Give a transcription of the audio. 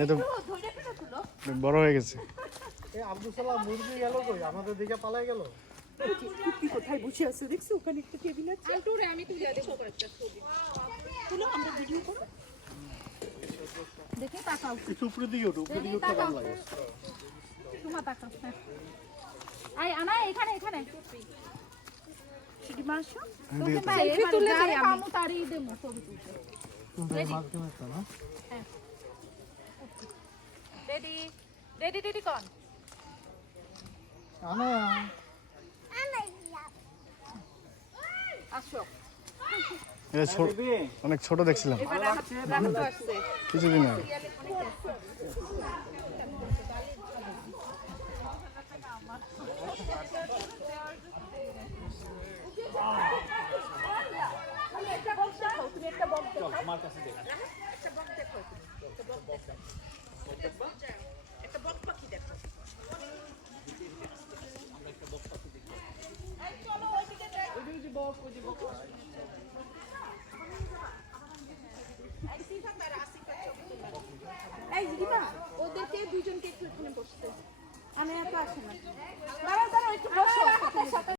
এই তো বড় হয়ে গেছে। আব্দুল সালাম মুরগি গেল কই? আমাদের দিকে পালাই গেল। কোথায় বসে আছে দেখছো? ওখানে একটা টেবিল আছে। আমি তুলে দেবো একটা ছবি। তুলো, আমরা ভিডিও করো। দেখে তাকাও। একটু উপরে দিকে ওঠো, উপরে দিকে উঠতে ভালো লাগে। তোমার তাকাও। আই আনা এখানে এখানে। সিডি মারছো? সেলফি তুলে যাই আমি তাড়ি দেবো ছবি তুলতে। মাঝখানে একটা না? হ্যাঁ। রেডি রেডি রেডি কোন? আনা আসো। এটা অনেক ছোট দেখছিলাম কিছুদিন আগে। এই দিদিমা ওদেরকে দুজনকে একটু এখানে বসতে আমি এত আসে না